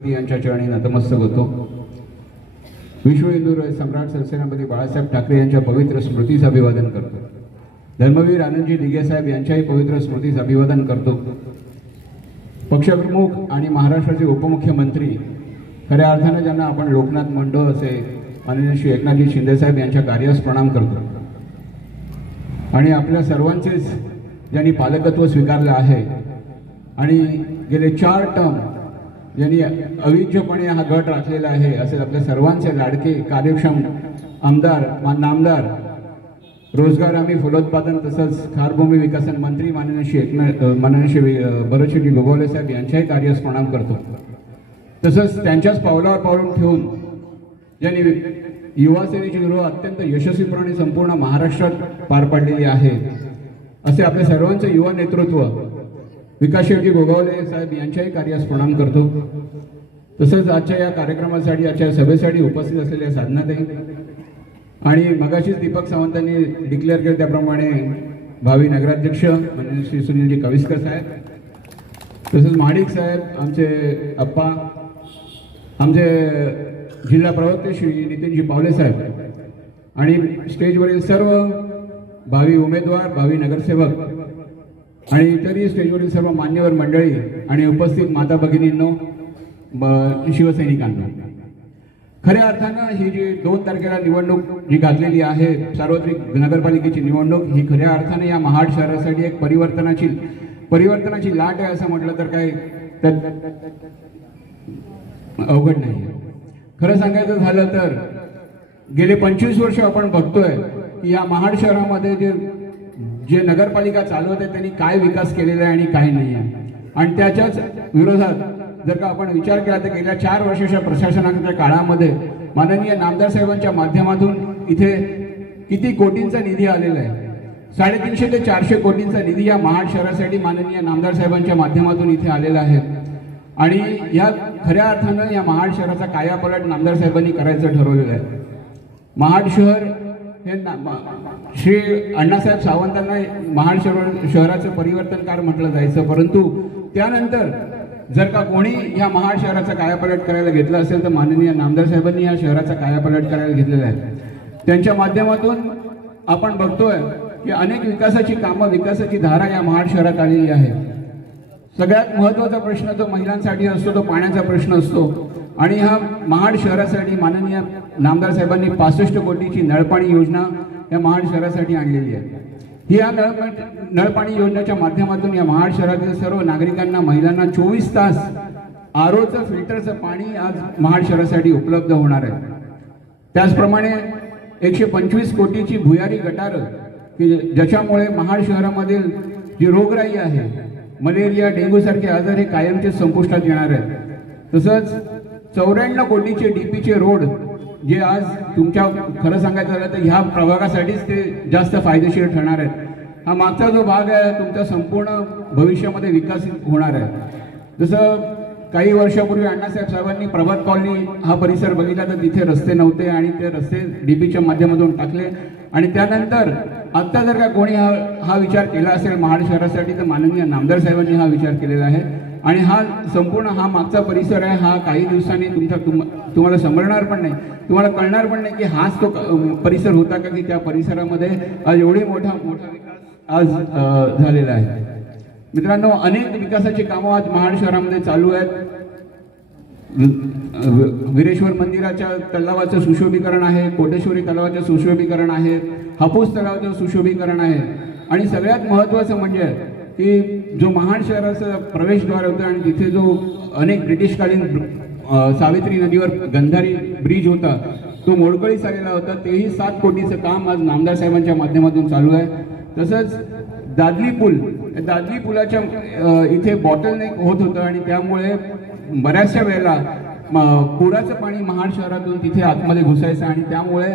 मी यांच्या चरणी नतमस्तक होतो. विश्व हिंदू सम्राट सरसेनापती बाळासाहेब ठाकरे यांच्या पवित्र स्मृतीस अभिवादन करतो. धर्मवीर आनंदजी दिगेसाहेब यांच्याही पवित्र स्मृतीस अभिवादन करतो. पक्षप्रमुख आणि महाराष्ट्राचे उपमुख्यमंत्री खऱ्या अर्थाने ज्यांना आपण लोकनाथ मंडळ असे माननीय श्री एकनाथजी शिंदेसाहेब यांच्या कार्यास प्रणाम करतो. आणि आपल्या सर्वांचेच ज्यांनी पालकत्व स्वीकारलं आहे आणि गेले चार टर्म ज्यांनी अविज्यपणे हा गट राखलेला आहे असे आपल्या सर्वांचे लाडके कार्यक्षम आमदार मान नामदार रोजगार हमी फलोत्पादन तसंच खारभूमी विकासन मंत्री माननीय श्री एकनाथ माननीय श्री भरतशेट्टी गोगावले साहेब यांच्याही कार्यास प्रणाम करतो. तसंच त्यांच्याच पावलावर पाऊल ठेवून ज्यांनी युवा सेनेची गृह अत्यंत यशस्वीपणे संपूर्ण महाराष्ट्रात पार पाडलेली आहे. असे आपल्या सर्वांचे युवा नेतृत्व विकास विकासशिवजी गोगावले साहेब यांच्याही कार्यास प्रणाम करतो. तसंच आजच्या या कार्यक्रमासाठी आजच्या सभेसाठी उपस्थित असलेल्या साधनाताई आणि मगाशीच दीपक सावंतांनी डिक्लेअर केलं त्याप्रमाणे भावी नगराध्यक्ष म्हणजे श्री सुनीलजी कविस्कर साहेब तसंच माणिक साहेब आमचे अप्पा आमचे जिल्हा प्रवक्ते श्री नितीनजी पावले साहेब आणि स्टेजवरील सर्व भावी उमेदवार भावी नगरसेवक आणि इतरही स्टेजवरील सर्व मान्यवर मंडळी आणि उपस्थित माता भगिनींनो ब- शिवसैनिकांनो. खऱ्या अर्थानं ही जी दोन तारखेला निवडणूक जी गाजलेली आहे सार्वत्रिक नगरपालिकेची निवडणूक ही खऱ्या अर्थाने या महाड शहरासाठी एक परिवर्तनाची परिवर्तनाची लाट आहे असं म्हटलं तर काय त्यात अवघड नाही. खरं सांगायचं झालं तर गेले पंचवीस वर्ष आपण बघतोय की या महाड शहरामध्ये जे जे नगरपालिका चालवत आहे त्यांनी काय विकास केलेला आहे आणि काय नाही आहे. आणि त्याच्याच विरोधात जर का आपण विचार केला तर गेल्या चार वर्षाच्या प्रशासनाच्या काळामध्ये माननीय नामदार साहेबांच्या माध्यमातून इथे किती कोटींचा निधी आलेला आहे. साडेतीनशे ते चारशे कोटींचा निधी या महाड शहरासाठी माननीय नामदार साहेबांच्या माध्यमातून इथे आलेला आहे. आणि या खऱ्या अर्थानं या महाड शहराचा कायापालट नामदार साहेबांनी करायचं ठरवलेलं आहे. महाड शहर हे ना- श्री अण्णासाहेब सावंतांना महाड शहर शहराचं परिवर्तनकार म्हटलं जायचं. परंतु त्यानंतर जर का कोणी या महाड शहराचा कायापालट करायला घेतला असेल तर माननीय नामदार साहेबांनी या शहराचा कायापालट करायला घेतलेला आहे. त्यांच्या माध्यमातून आपण बघतोय की अनेक विकासाची कामं विकासाची धारा या महाड शहरात आलेली आहे. सगळ्यात महत्त्वाचा प्रश्न जो महिलांसाठी असतो तो पाण्याचा प्रश्न असतो. आणि हा महाड शहरासाठी माननीय नामदार साहेबांनी पासष्ट कोटीची नळपाणी योजना या महाड शहरासाठी आणलेली आहे. ही या नळ नळपाणी योजनेच्या माध्यमातून या महाड शहरातील सर्व नागरिकांना महिलांना चोवीस तास आरोचं फिल्टरचं पाणी आज महाड शहरासाठी उपलब्ध होणार आहे. त्याचप्रमाणे एकशे पंचवीस कोटीची भुयारी गटारं की ज्याच्यामुळे महाड शहरामधील जी रोगराई आहे मलेरिया डेंग्यू सारखे आजार हे कायमचे संपुष्टात येणार आहेत. तसंच चौऱ्याण्णव कोटीचे डीपीचे रोड जे आज तुमच्या खरं सांगायचं झालं तर ह्या प्रभागासाठीच ते जास्त फायदेशीर ठरणार आहेत. हा मागचा जो भाग आहे तुमचा संपूर्ण भविष्यामध्ये विकसित होणार आहे. जसं काही वर्षापूर्वी अण्णासाहेब साहेबांनी प्रभात कॉलनी हा परिसर बघितला तर तिथे रस्ते नव्हते आणि ते रस्ते डीपीच्या माध्यमातून टाकले. आणि त्यानंतर आत्ता जर का कोणी हा हा विचार केला असेल महाड शहरासाठी तर माननीय नामदार साहेबांनी हा विचार केलेला आहे. आणि हा संपूर्ण हा मागचा परिसर आहे हा काही दिवसांनी तुमचा तुम तुम्हाला समजणार पण नाही. तुम्हाला कळणार पण नाही की हाच तो परिसर होता का की त्या परिसरामध्ये आज एवढी मोठा मोठा विकास आज झालेला आहे. मित्रांनो अनेक विकासाची कामं आज महाड शहरामध्ये चालू आहेत. वीरेश्वर मंदिराच्या तलावाचं सुशोभीकरण आहे कोटेश्वरी तलावाचं सुशोभीकरण आहे हापूस तलावाचं सुशोभीकरण आहे. आणि सगळ्यात महत्त्वाचं म्हणजे की जो महाड शहराचं प्रवेशद्वार होता आणि तिथे जो अनेक ब्रिटिशकालीन सावित्री नदीवर गंधारी ब्रिज होता तो मोडकळीस आलेला होता तेही सात कोटीचं काम आज नामदार साहेबांच्या माध्यमातून चालू आहे. तसंच दादली पूल दादली पुलाच्या इथे बॉटलनेक होत होतं आणि त्यामुळे बऱ्याचशा वेळेला पुराचं पाणी महाड शहरातून तिथे आतमध्ये घुसायचं आणि त्यामुळे